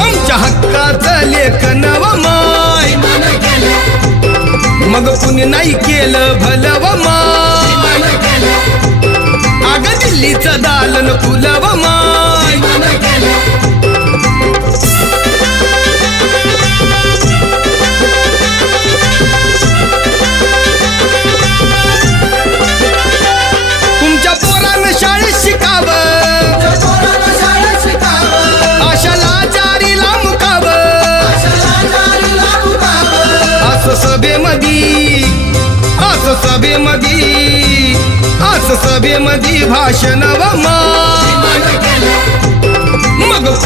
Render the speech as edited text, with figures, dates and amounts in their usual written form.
आमच्या हक्काचं लेखन व माय मग कुणी नाही केलं भलं व माय अग दिल्लीचं दालन फुलं व माय तुमच्या पोरानं शाळेत शिकावं आशाला जारीला मुकावं असं सभेमधी भाषण व माय